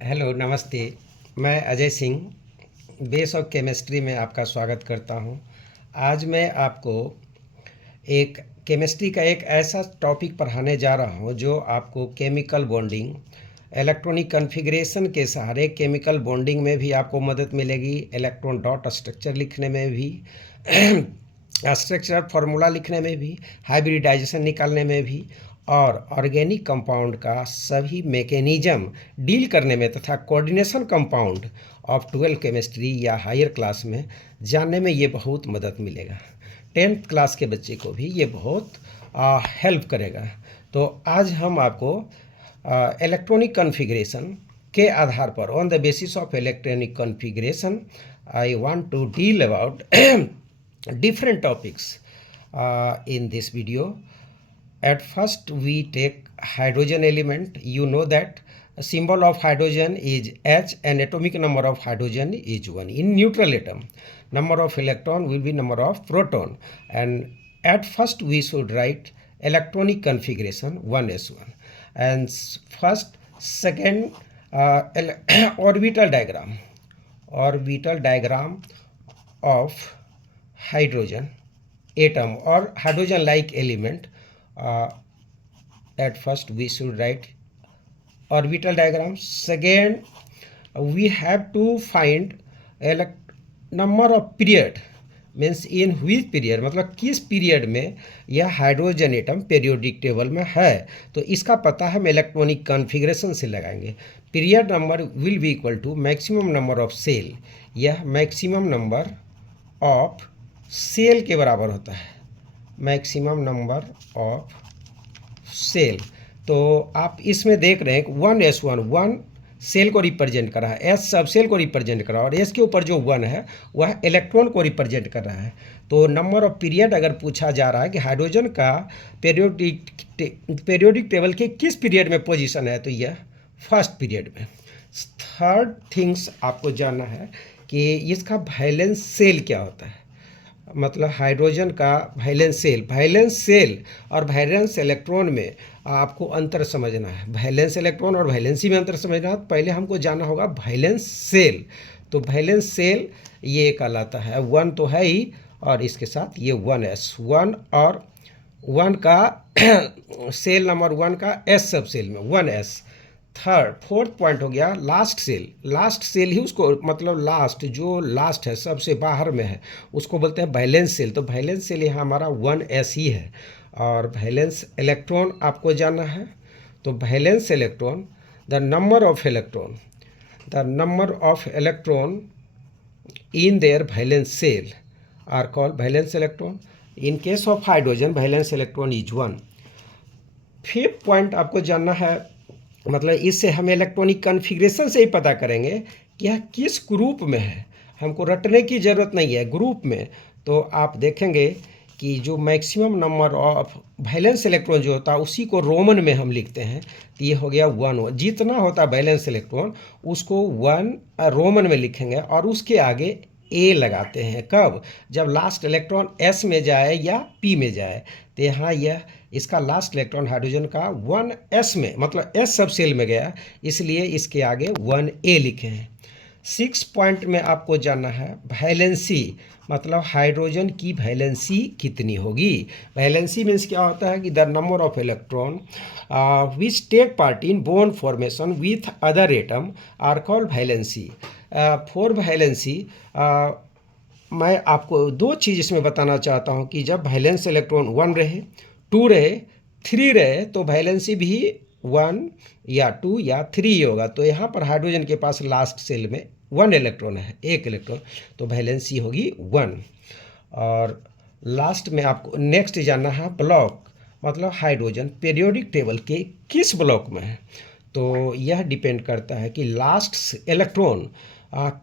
Hello, नमस्ते। मैं Ajay Singh base of chemistry में आपका स्वागत करता हूं। आज मैं आपको एक केमिस्ट्री का एक ऐसा टॉपिक पढ़ाने जा रहा हूं जो आपको केमिकल बॉन्डिंग, इलेक्ट्रॉनिक कॉन्फ़िगरेशन के सहारे केमिकल बॉन्डिंग में भी आपको मदद मिलेगी, इलेक्ट्रॉन डॉट स्ट्रक्चर लिखने में भी स्ट्रक्चर फार्मूला लिखने में भी, हाइब्रिडाइजेशन निकालने में भी और ऑर्गेनिक कंपाउंड का सभी मैकेनिज्म डील करने में तथा कोऑर्डिनेशन कंपाउंड ऑफ 12 केमिस्ट्री या हायर क्लास में जानने में ये बहुत मदद मिलेगा। 10th क्लास के बच्चे को भी ये बहुत हेल्प करेगा। तो आज हम आपको इलेक्ट्रॉनिक कॉन्फ़िगरेशन के आधार पर on the basis of electronic configuration I want to deal about different topics in this video. At first we take hydrogen element. You know that a symbol of hydrogen is H and atomic number of hydrogen is 1. In neutral atom, number of electron will be number of proton, and at first we should write electronic configuration 1s1 and first second orbital diagram of hydrogen atom or hydrogen like element. At first we should write orbital diagram. Second, we have to find number of period, means in which period, मतलब किस period में यह hydrogen atom periodic table में है। तो इसका पता हम इलेक्ट्रॉनिक कॉन्फ़िगरेशन से लगाएंगे। Period number will be equal to maximum number of shell. यह मैक्सिमम नंबर ऑफ सेल के बराबर होता है, मैक्सिमम नंबर ऑफ सेल। तो आप इसमें देख रहे हैं कि 1s1 1 सेल को रिप्रेजेंट कर रहा है, s सब सेल को रिप्रेजेंट कर रहा है और s के ऊपर जो 1 है वह इलेक्ट्रॉन को रिप्रेजेंट कर रहा है। तो नंबर ऑफ पीरियड अगर पूछा जा रहा है कि हाइड्रोजन का पीरियोडिक टेबल के किस पीरियड में पोजीशन है, तो यह फर्स्ट पीरियड में। थर्ड थिंग्स आपको जानना है कि इसका वैलेंस सेल क्या होता है, मतलब हाइड्रोजन का वैलेंस सेल और वैलेंस इलेक्ट्रॉन में आपको अंतर समझना है। वैलेंस इलेक्ट्रॉन और वैलेंसी में अंतर समझना है, पहले हमको जानना होगा वैलेंस सेल। तो वैलेंस सेल ये कहलाता है 1 तो है ही, और इसके साथ ये 1s 1 और 1 का सेल नंबर 1 का s सब सेल में 1s। फोर्थ पॉइंट हो गया लास्ट सेल ही उसको, मतलब लास्ट जो लास्ट है सबसे बाहर में है उसको बोलते हैं वैलेंस सेल। तो वैलेंस सेल यहाँ हमारा 1s ही है। और वैलेंस इलेक्ट्रॉन आपको जानना है, तो valence electron the number of electron in their valence shell are called valence electron. In case of hydrogen valence electron is 1। Fifth point आपको जानना है, मतलब इससे हम इलेक्ट्रॉनिक कॉन्फ़िगरेशन से ही पता करेंगे कि यह किस ग्रुप में है। हमको रटने की ज़रूरत नहीं है, ग्रुप में। तो आप देखेंगे कि जो maximum number of valence electron जो होता है उसी को रोमन में हम लिखते हैं। तो ये हो गया 1। जितना होता है वैलेंस इलेक्ट्रॉन उसको 1 रोमन में लिखेंगे और उसके आगे ए लगाते हैं। कब? जब लास्ट इलेक्ट्रॉन एस में जाए या पी में जाए। तो यहाँ यह इसका लास्ट इलेक्ट्रॉन हाइड्रोजन का 1s में, मतलब s सब सेल में गया, इसलिए इसके आगे 1a लिखे हैं। 6 पॉइंट में आपको जानना है वैलेंसी, मतलब हाइड्रोजन की वैलेंसी कितनी होगी। वैलेंसी मीन्स क्या होता है कि the number of electron which take part in bond formation with other atom are called valency. For valency मैं आपको दो चीज़ इसमें बताना चाहता हूँ कि जब वैलेंस इलेक्ट्रॉन 1 रहे, 2 रहे, 3 रहे, तो वैलेंसी भी 1 या 2 या 3 ही होगा। तो यहाँ पर हाइड्रोजन के पास लास्ट सेल में 1 इलेक्ट्रॉन है, 1 इलेक्ट्रॉन, तो वैलेंसी होगी 1। और लास्ट में आपको नेक्स्ट जानना है ब्लॉक, मतलब हाइड्रोजन पीरियोडिक टेबल के किस ब्लॉक में है। तो यह डिपेंड करता है कि लास्ट इलेक्ट्रॉन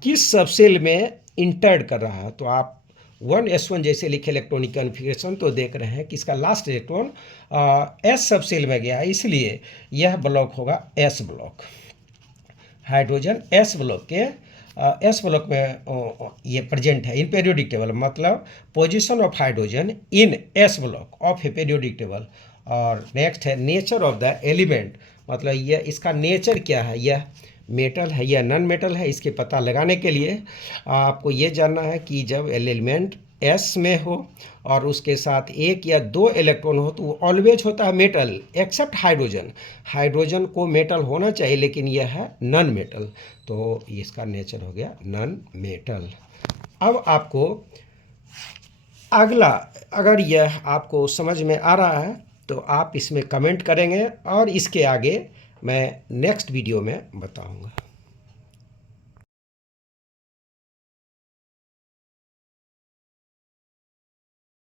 किस सब सेल में इंटर्ड कर रहा है। तो आप 1s1 जैसे लिखे इलेक्ट्रॉनिक कॉन्फ़िगरेशन, तो देख रहे हैं कि इसका लास्ट इलेक्ट्रॉन s सब सेल में गया, इसलिए यह ब्लॉक होगा s block. Hydrogen s block में ये प्रेजेंट है इन पीरियोडिक टेबल, मतलब position of hydrogen in s block of A periodic table. और नेक्स्ट है नेचर ऑफ द एलिमेंट, मतलब यह इसका नेचर क्या है, यह मेटल है या नॉन मेटल है, इसके पता लगाने के लिए आपको ये जानना है कि जब एलिमेंट एस में हो और उसके साथ एक या दो इलेक्ट्रॉन हो तो वो ऑलवेज होता है मेटल एक्सेप्ट हाइड्रोजन। हाइड्रोजन को मेटल होना चाहिए लेकिन यह है नॉन मेटल, तो इसका नेचर हो गया नॉन मेटल। अब आपको अगला, अगर यह आपको समझ में आ रहा है तो आप इसमें कमेंट करेंगे और इसके आगे मैं नेक्स्ट वीडियो में बताऊंगा।